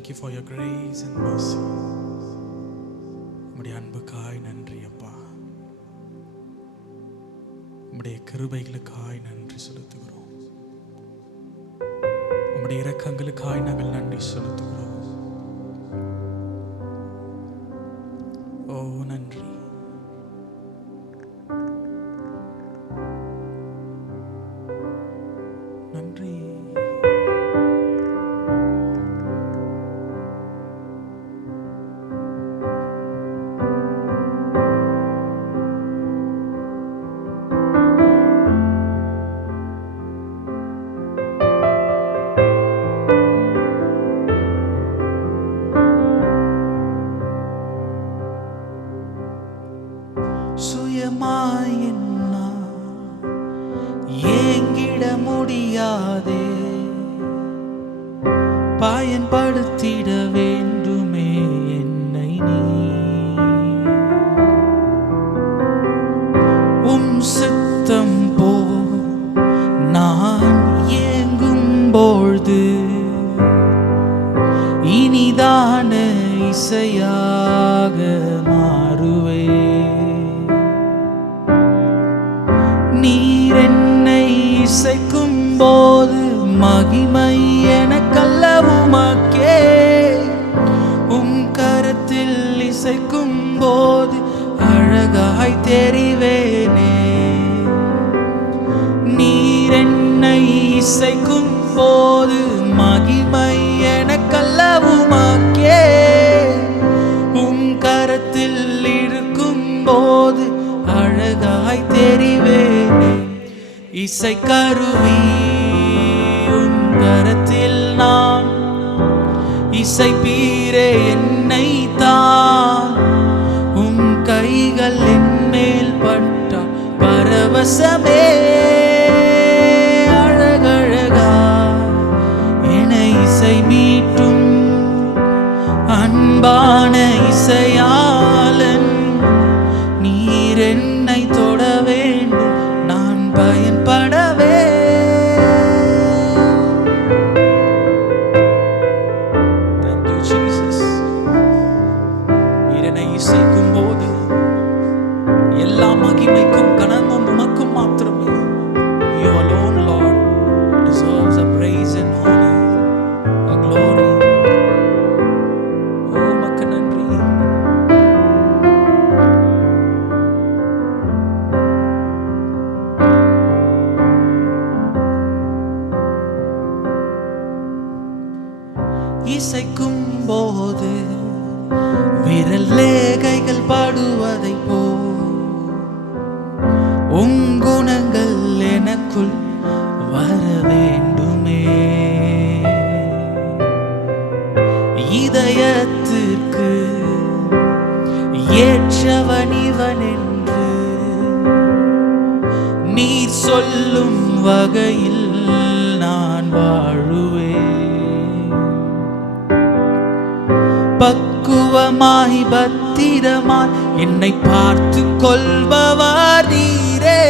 Thank you for your grace and mercy. உம்முடைய அன்புக்காய் நன்றி அப்பா. உம்முடைய கிருபைகளுக்காய் நன்றி செலுத்துகிறோம். உம்முடைய இரக்கங்களுக்காய் நாங்கள் நன்றி செலுத்துகிறோம். ஓ நன்றி. நன்றி. சுயமாய் என்னால் ஏங்கிட முடியாதே, பயன்படுத்திட வேண்டுமே என்னை நீ. உம் சித்தம் போ நான் ஏங்கும்பொழுது இனிதான இசையாக மாறுவே. நீர் என்னை இசைக்கும் போது மகிமை எனக்கல்ல உமக்கே. உம் கரத்தில் இசைக்கும் போது அழகாய் தெரிவேனே. நீர் என்னை இசைக்கும் போது மகிமை எனக்கல்ல உமக்கே. உம் கரத்தில் இருக்கும் போது அழகாய் தெரிவேனே. இசை கருவி உம் கரத்தில் நான் இசைப்பீரே என்னை தான். உம் கைகள் என் மேல் பட்டா பரவசமே. அழகழகா என இசை மீட்டும் அன்பான இசையாளன். நீர் என்னை தொட வேண்டும் நான் பயன்படவே. Thank you Jesus. நீர் என்னை இசைக்கும் போது எல்லா மகிமைக்கும் கனமும் உமக்கும் மாத்திரமே. You alone Lord deserves a praise and honor, a glory. ஓ உமக்கு நன்றி. இசைக்கும் போது விரல் லேகைகள் பாடுவதை போ உம் குணங்கள் எனக்குள் வர வேண்டுமே. இதயத்திற்கு ஏற்றவன் இவன் என்று நீர் சொல்லும் வகையில் நான் வாழுவேன். பக்குவமாய் பத்திரமாய் என்னை பார்த்து கொள்பவர் நீரே.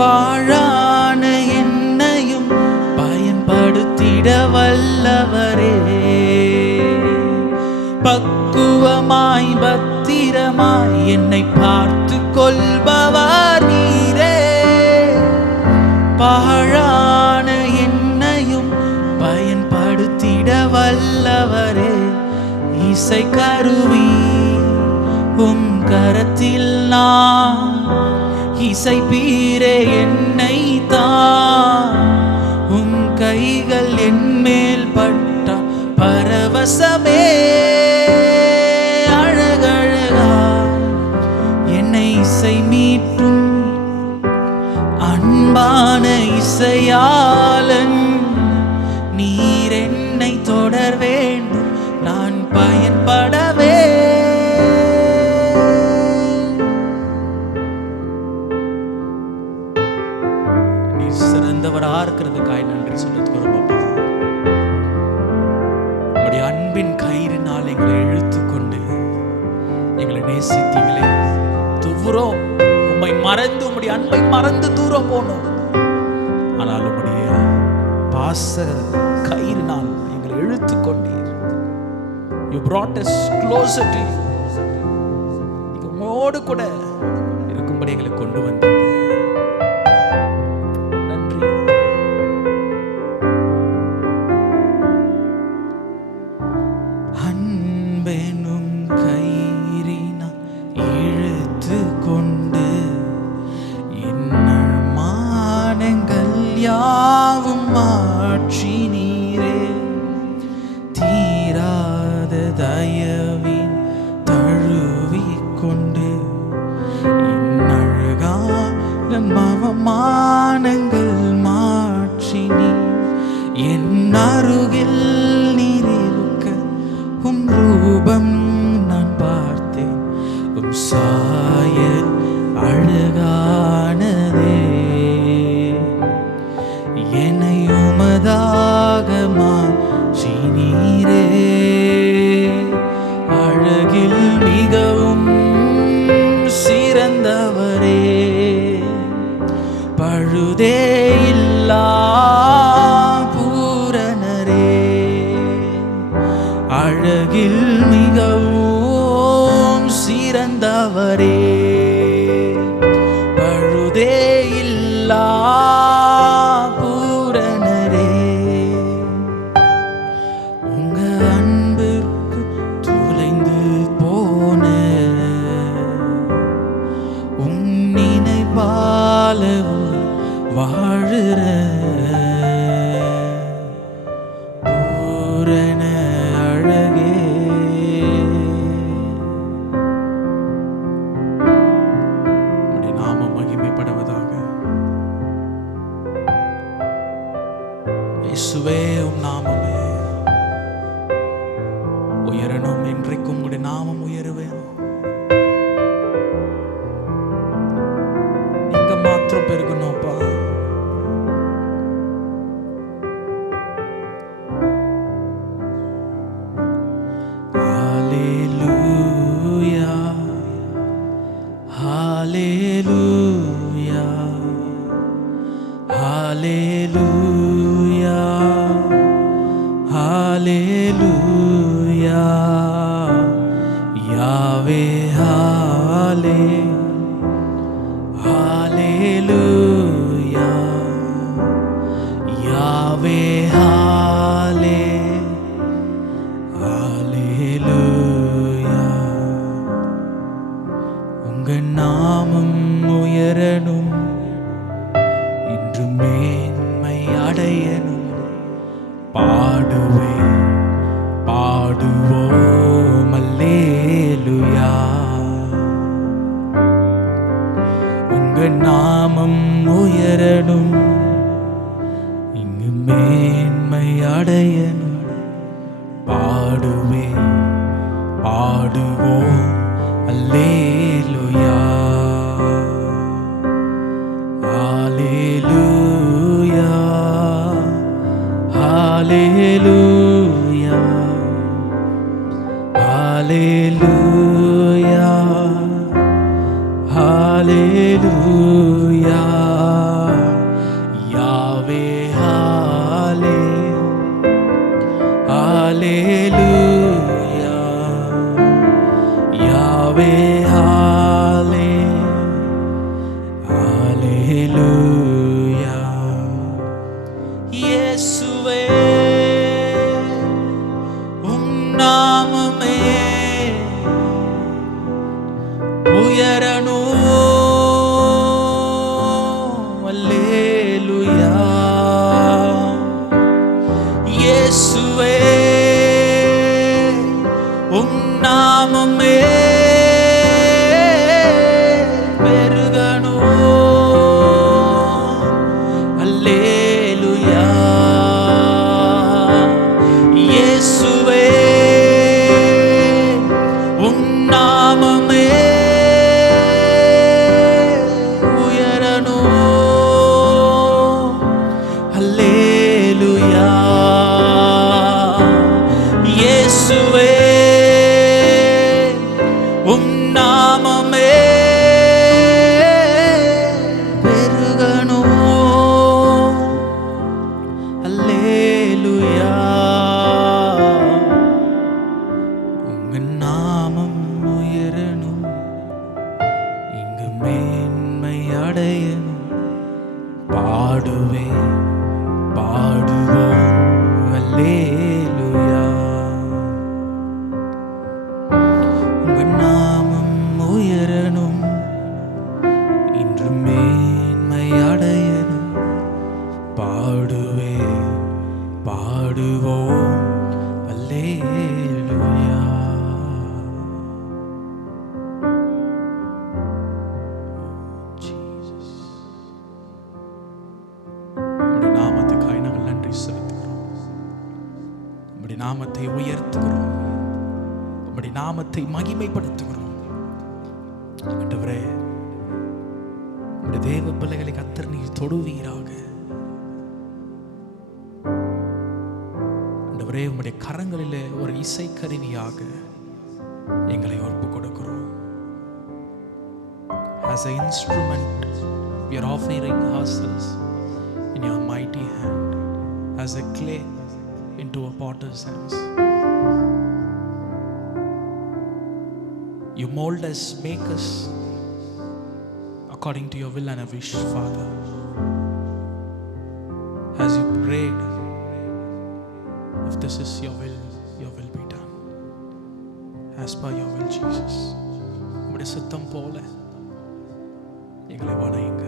பாழான என்னையும் பயன்படுத்திட வல்லவரே. பக்குவமாய் பத்திரமாய் என்னை பார்த்து கொள்பவர் நீரே. பாழான என்னையும் பயன்படுத்திட வல்லவரே. இசை கருவி உம் கரத்தில் நான் இசைப்பீரே என்னை தான். உம் கைகள் என் மேல் பட்டா பரவசமே. அழகழகா என்னை இசை மீட்டும் அன்பான இசையாளன். நீர் என்னை தொடர் வேண்டும் நான் பயன்படவே. நீர் சிறந்தவரா இருக்கிறதுக்காய் நன்றி சொல்லுகிறோம் அப்பா. உம்முடைய அன்பின் கயிறினால் எங்களை இழுத்துக்கொண்டு எங்களை நேசித்தீங்களே. தூரம் உம்மை மறந்து உம்முடைய அன்பை மறந்து தூரம் போனோம். ஆனால் உம்முடைய பாச கயிறினால் எங்களை இழுத்துக்கொண்டு You brought us closer to you. நீங்க உம்மோடு கூட இருக்கும்படி எங்களை கொண்டு வந்தீங்க. நன்றி. அன்பெனும் கயிறினால் இழுத்து கொண்டு இன்னல் மானங்கள் யாவும் மாற்றி நீரே தீராத தயவின் தழுவிக்கொண்டு இன்னழகான அவமானங்கள் மாற்றி நீர் என் அருகில் நீர் இருக்க உம் ரூபம் நான் பார்த்தேன் உம் சாயல் அழகானதே என்னை உமதாக மாற்றி நீரே அழகில் மிகவும் சிறந்தவரே பழுதே இல்லா பூரணரே அழகில் மிகவும் சிறந்தவரே பழுதே இல்லா பூரணரே உங்க அன்பிற்கு துளைந்து போன உன் நினைவால வாழுற பூரண அழகே உம்முடைய நாமம் மகிமைப்படுவதாக. இயேசுவே உம் நாமமே உயரணும். இன்றைக்கும் உம்முடைய நாமம் உயருவேன். நீங்க மாத்திரம் பெருகணும்ப்பா. ஹalleluya ஹalleluya ஹalleluya ஹalleluya யாவே ஹாலே ஹalleluya யாவே ஹாலே ஹalleluya உங்க நாமம் உயரணும் இன்று மேன்மை அடையணும் பாடுவேன் பாடுவோம் அல்லேலூயா உங்க நாமம் உயரணும் இங்கு மேன்மை அடையணும் பாடுவேன் பாடுவோம் அல்லேலூயா ஹalleluya ஹalleluya ஹalleluya ஹalleluya யாவே ஹாலே ஹalleluya யாவே ஹாலே ஹalleluya இயேசுவே உம் நாமமே உயரணும் அல்லேலூயா இயேசுவே உம் நாமமே பெருகணும் பாடுவே பாடுவோம் அல்லேலூயா. உங்க நாமம் உயரணும், இன்று மேன்மை அடையணும். பாடுவே பாடுவோம் அல்லேலூயா. நாமத்துக்காய் நாங்கள் நன்றி செலுத்துகிறோம். உம்முடைய நாமத்தை உயர்த்துகிறோம், உம்முடைய நாமத்தை மகிமைப்படுத்துகிறோம். ஆண்டவரே, உம்முடைய தேவ பிள்ளைகளை கர்த்தர் நீர் தொடுவீராக. ஆண்டவரே, உம்முடைய கரங்களிலே ஒரு இசைக்கருவியாக எங்களை ஒப்புக் கொடுக்கிறோம். As an instrument, we are offering ourselves in your mighty hand, as a clay into a potter's hands. You mold us, make us according to your will and a wish, Father. As you prayed, if this is your will be done. As per your will, Jesus. உம்முடைய சித்தம் போல எங்களை வணங்குங்க.